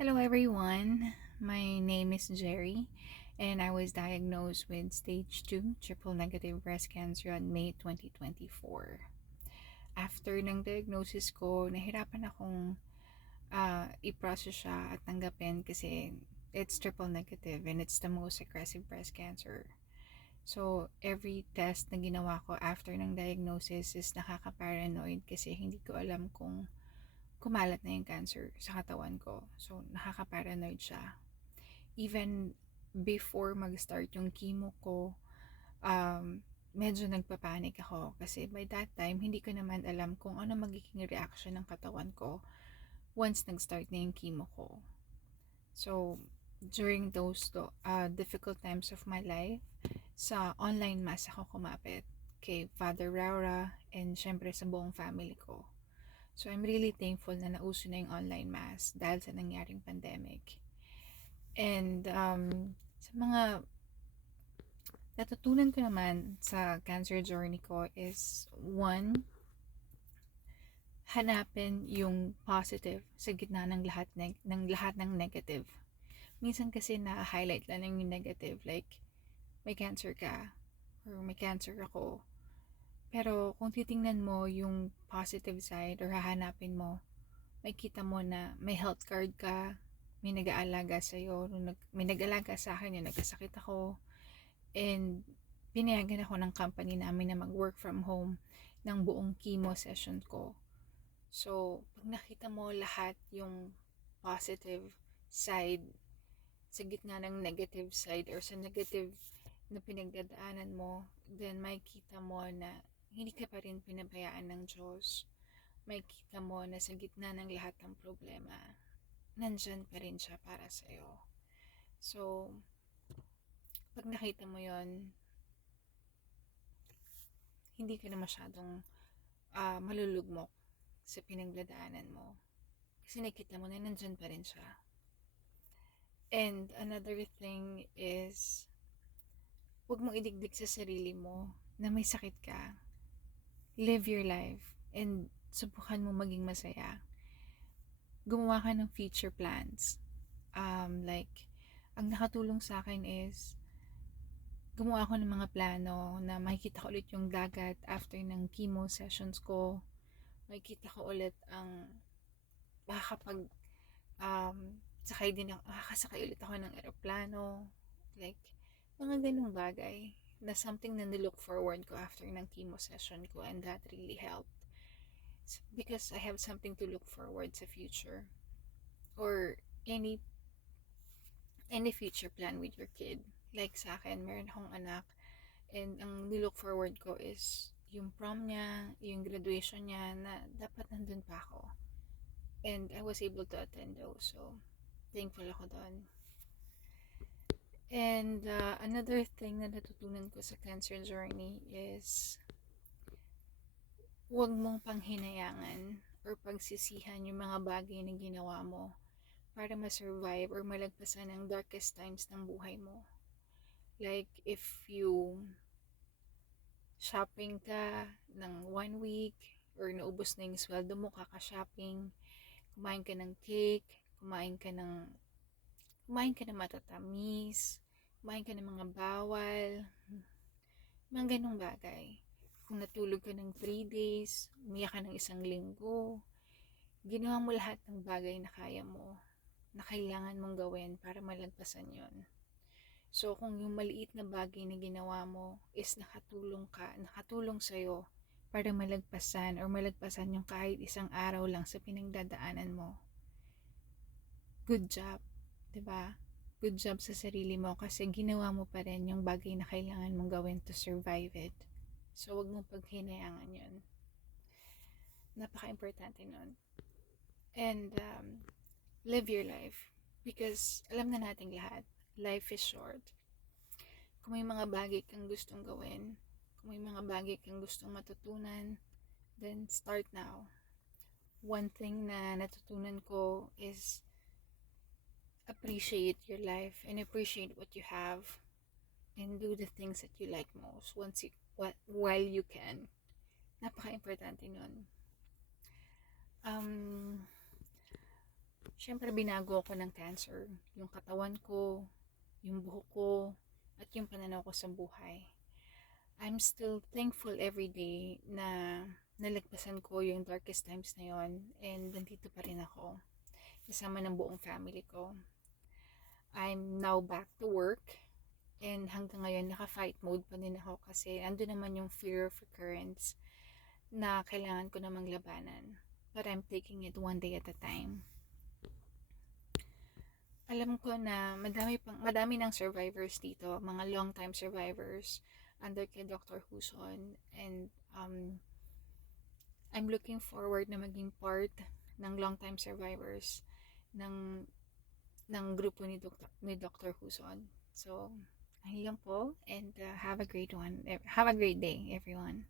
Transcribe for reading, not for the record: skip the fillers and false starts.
Hello, everyone. My name is Jerry, and I was diagnosed with stage 2 triple negative breast cancer on May 2024. After ng diagnosis ko, nahirapan akong i-process siya at tanggapin kasi it's triple negative and it's the most aggressive breast cancer. So, every test na ginawa ko after ng diagnosis is nakaka-paranoid kasi hindi ko alam kung kumalat na yung cancer sa katawan ko. So, nakaka-paranoid siya. Even before mag-start yung chemo ko, medyo nagpapanik ako kasi by that time, hindi ko naman alam kung ano magiging reaction ng katawan ko once nag-start na yung chemo ko. So, during those difficult times of my life, sa online mass ako kumapit kay Father Raura and syempre sa buong family ko. So, I'm really thankful na nauso na yung online mass dahil sa nangyaring pandemic. And sa mga natutunan ko naman sa cancer journey ko is one, hanapin yung positive sa gitna ng lahat ng negative. Minsan kasi na-highlight lang yung negative, like may cancer ka or may cancer ako. Pero kung titingnan mo yung positive side or hahanapin mo, may kita mo na may health card ka, may nag-aalaga sa'yo, may nag-aalaga sa akin yung nagkasakit ako, and pinayagan ako ng company namin na mag-work from home ng buong chemo session ko. So, pag nakita mo lahat yung positive side sa gitna ng negative side or sa negative na pinagdadaanan mo, then may kita mo na hindi ka pa rin pinabayaan ng Diyos. May kita mo na sa gitna ng lahat ng problema, nandyan pa rin siya para sa'yo. So, pag nakita mo yon, hindi ka na masyadong malulugmok sa pinagdadaanan mo. Kasi nakita mo na nandyan pa rin siya. And another thing is, huwag mong idigdig sa sarili mo na may sakit ka. Live your life and subukan mo maging masaya. Gumawa ka ng future plans. Like, ang nakatulong sa akin is, gumawa ako ng mga plano na makikita ko ulit yung dagat after ng chemo sessions ko. Makikita ko ulit ang makakapag makakasakay ulit ako ng eroplano. Like, mga ganung bagay na something na nilook forward ko after ng chemo session ko, and that really helped. Because I have something to look forward sa future. Or any future plan with your kid. Like sa akin, meron akong anak, and ang nilook forward ko is yung prom niya, yung graduation niya, na dapat nandun pa ako. And I was able to attend those. So, thankful ako doon. And another thing na natutunan ko sa cancer journey is huwag mong panghinayangan or pagsisihan yung mga bagay na ginawa mo para ma-survive or malagpasan ang darkest times ng buhay mo. Like, if you shopping ka ng 1 week or naubos na yung sweldo mo kaka-shopping, kumain ka ng cake, kumain ka ng matatamis, kumain ka ng mga bawal, mga ganong bagay. Kung natulog ka ng 3 days, umiyak ka ng 1 linggo, ginawa mo lahat ng bagay na kaya mo, na kailangan mong gawin para malagpasan yon. So, kung yung maliit na bagay na ginawa mo is nakatulong sa'yo para malagpasan yung kahit isang araw lang sa pinagdadaanan mo, good job, 'di ba? Good job sa sarili mo kasi ginawa mo pa rin yung bagay na kailangan mong gawin to survive it. So, wag mong paghinayangan yun. Napaka-importante nun. And, live your life. Because, alam na nating lahat, life is short. Kung may mga bagay kang gustong gawin, kung may mga bagay kang gustong matutunan, then start now. One thing na natutunan ko is appreciate your life and appreciate what you have and do the things that you like most while you can. Napaka-importante nun. Siyempre binago ako ng cancer. Yung katawan ko, yung buhok ko, at yung pananaw ko sa buhay. I'm still thankful every day na nalagpasan ko yung darkest times na yon and nandito pa rin ako kasama ng buong family ko. I'm now back to work and hanggang ngayon naka-fight mode pa din ako kasi ando naman yung fear of recurrence na kailangan ko namang labanan. But I'm taking it one day at a time. Alam ko na madami ng survivors dito, mga long time survivors under kay Dr. Huson, and I'm looking forward na maging part ng long time survivors ng grupo ni Dr. Huson. So, ayun lang po, and have a great day everyone.